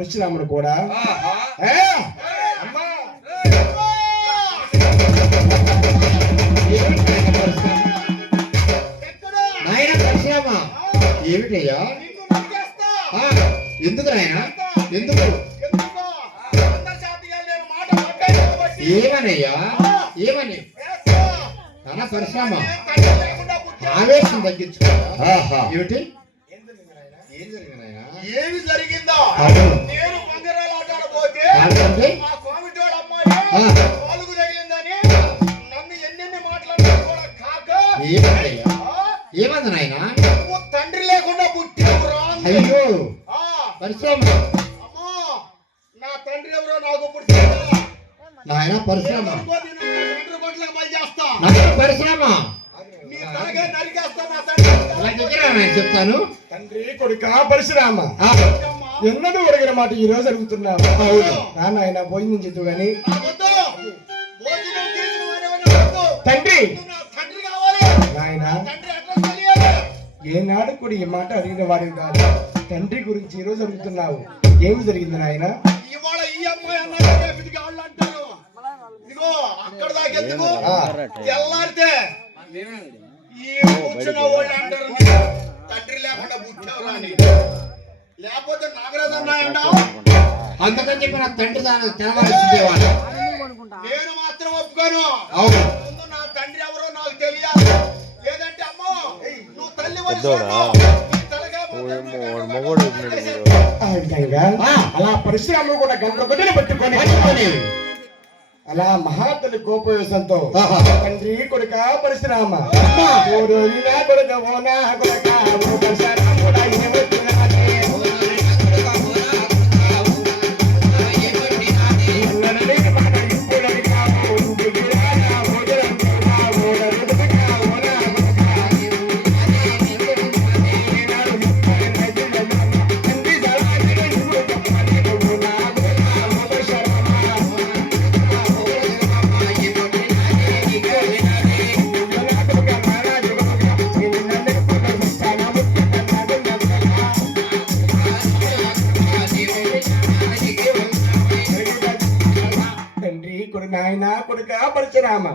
పరశురాముడు కూడా! నాయన పరశురామ? ఏమిటయ్యా? నిన్ను నరికేస్తా. ఆ, ఎందుకు నాయన? ఎందుకు. ఏమనయ్యా? ఏమని. నాన్న పరశురామ. ఆవేశం తగ్గించుకో ఆహా. ఏమిటి? ఏం జరిగింది ఆ, ఏమంది? నాయన? తండ్రి లేకుండా. అయ్యో. పరశురామ. నా తండ్రి ఎవరో నాకు? నాయన పరశురామ. పరశురామ. చెప్తాను. తండ్రి కొడుక పరశురామ. ఎన్నడూ అడిగిన మాట ఈ రోజు అడుగుతున్నావు అవును. నాన్న భోజనం గాని. వాడెవడో వద్దు. తండ్రి! నువ్వు నా తండ్రి కావాలి. నాయన. తండ్రి అడ్రస్ తెలియాలి. ఏనాడు కూడా ఈ మాట అడిగిన వాడివి కాదు. తండ్రి గురించి ఈ రోజు అడుగుతున్నావు. ఏమి జరిగింది నాయన? అక్కడ దాకా ఎందుకు. తెల్లారితే ఈ కూర్చున్న వాళ్ళు అంటారు తండ్రి లేకుండా లేకపోతే నాగరాజు అన్నాయంటావు అందుకని చెప్పి నా తండ్రి దాని తెలవాల్సిందేవాడు నేను మాత్రం ఒప్పుకోను. అవును. నా తండ్రి ఎవరో నాకు తెలియాలి. లేదంటే అమ్మో నువ్వు తల్లి. అలా పరశురాములు కూడా గంట కొట్టిన పట్టుకొని. అలా మహాతల్లి కోపవేశంతో ఆహా. తండ్రి కొడుక పరశురామ ఓరు నా కొడుక ఓ నా కొడుక నాయన కొడుక పరశురామ.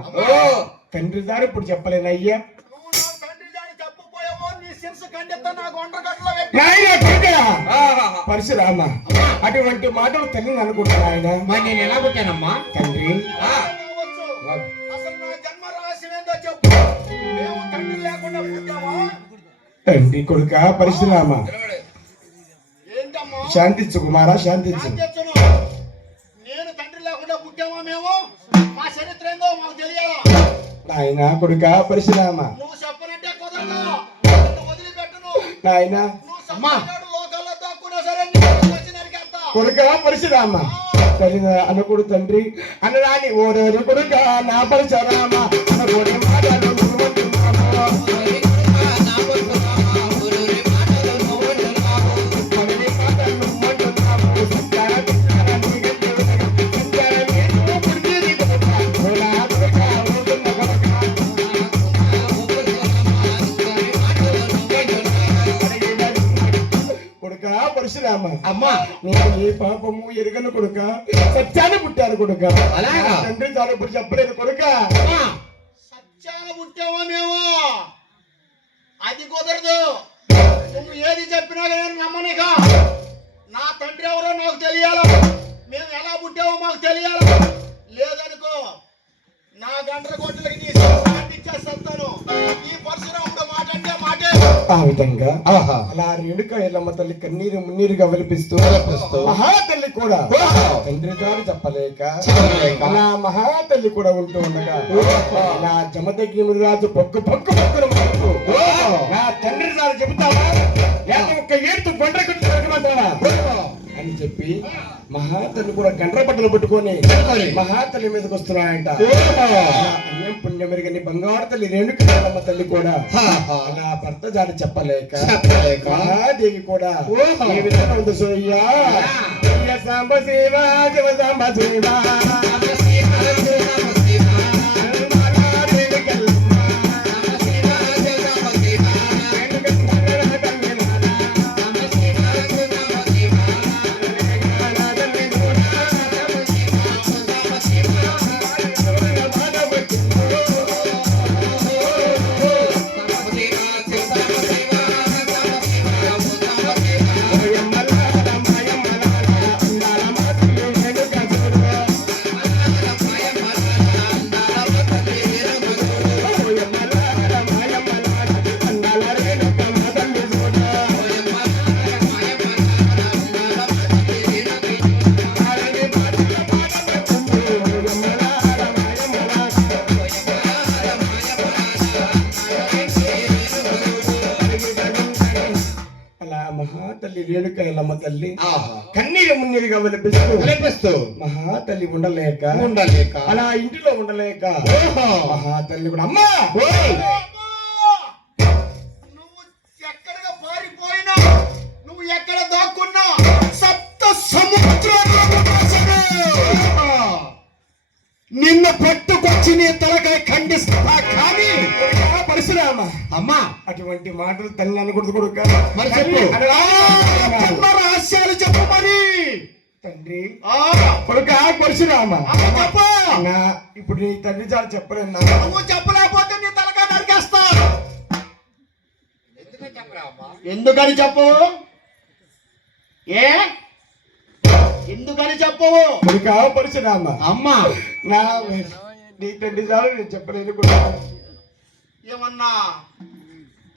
తండ్రి దారు ఇప్పుడు చెప్పలేనయ్యా నువ్వు నా తండ్రి దాన్ని తప్పిపోయావో నీ శిరసు ఖండిత నాకు ఒండ్రగట్లో పెట్టి నాయన కొడుక. ఆహా. పరశురామ. అటువంటి మాటలు తల్లిని అనుకుంటా నాయన? మరి నేను ఎలా పుట్టానమ్మా? తండ్రి. కొడుక పరశురామ. శాంతించు కుమారా శాంతించు. పుట్టామా మేము మా చరిత్ర ఏందో మాకు తెలియాలా? నాయన కొడుక పరశురామ నువ్వు చెప్పనంటే కుదరదు. వదిలిపెట్టను. నాయన. లోకాల్లో సరే కొడుక పరశురామ అనకుడు తండ్రి. అనరాని ఓరోరు కొడుక నా పరశురామ అనకూడి అమ్మా. నేను ఏ పాపము ఎరగను కొడుక సత్యాన్ని పుట్టాను కొడుక. అలాగా? తండ్రి తాను ఇప్పుడు చెప్పలేదు కొడుక. అమ్మా. సత్యాన పుట్టామా మేము? అది కుదరదు. నువ్వు ఏది చెప్పినా నేను నమ్మనిక. నా తండ్రి ఎవరో నాకు తెలియాలి. ఆ విధంగా అలా రేణుక ఎల్లమ్మ తల్లి కన్నీరు మున్నీరుగా వెలిపిస్తూ. మహాతల్లి కూడా. తండ్రి తాను చెప్పలేక. అలా మహాతల్లి కూడా ఉంటూ ఉండగా నా జమదగ్ని రాజు పొక్కు పొక్కు పొక్కును. నా తండ్రి తాను చెబుతావా ఒక్క ఏడుతు పెరగమంటావా అని చెప్పి మహాతల్లి కూడా గండ్ర బట్టలు పట్టుకొని. మహాతల్లి మీదకి వస్తున్నాయంట అన్యం పుణ్యం ఎరగని బంగారు తల్లి రేణుక ఎల్లమ్మ తల్లి కూడా. అలా భర్త జాడి చెప్పలేక చెప్పలేక. మహాదేవి కూడా. ఈ విధంగా ఉంది సూర్య సూర్య సాంబ శివ శివ సాంబ శివ ఎల్లమ్మ తల్లి. కన్నీరు మున్నీరుగా వినిపిస్తూ కనిపిస్తూ మహాతల్లి ఉండలేక. ఉండలేక. అలా ఇంటిలో ఉండలేక. ఓహో. మహాతల్లి కూడా అమ్మా! ఓయ్! నువ్వు ఎక్కడికి పారిపోయినా నువ్వు ఎక్కడ దాక్కున్నా సప్త నిన్ను పట్టుకొచ్చి నీ తలకాయ ఖండిస్తా కానీ అమ్మా. అటువంటి మాటలు తల్లి అనకూడదు కొడుక. మరి చెప్పు. రహస్యాలు చెప్పు మరి. తండ్రి. ఆ కొడుక పరశురామ. చెప్పు. ఇప్పుడు నీ తండ్రి చాలా చెప్పలేనా నువ్వు చెప్పలేకపోతే నీ తలకాయ నరికేస్తా. ఎందుకని చెప్పవు ఏ? ఎందుకని చెప్పవు కొడుక పరశురామ. అమ్మా. నా నీ తండ్రి చాలు నేను చెప్పలేదు కొడుక. ఏమన్నా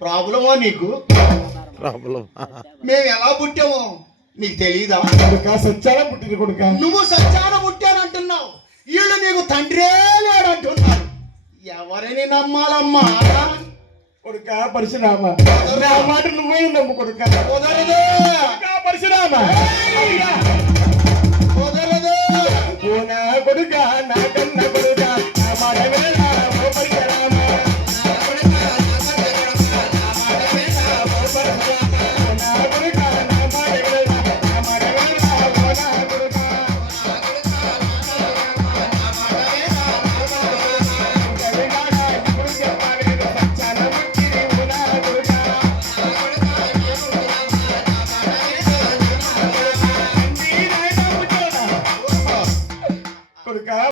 ప్రాబ్లమా నీకు? మేము ఎలా పుట్టామో నీకు తెలీదా? కొడుక సత్యాల పుట్టిన కొడుక? నువ్వు సత్యాన పుట్టానంటున్నావు. వీళ్ళు నీకు తండ్రే లేడంటున్నారు. ఎవరిని నమ్మాలమ్మా? కొడుక పరశురామ. నా మాట నువ్వే నమ్ము కొడుక. కుదరదు పరశురామ. కుదరదు ఓ నా కొడుక నా కన్న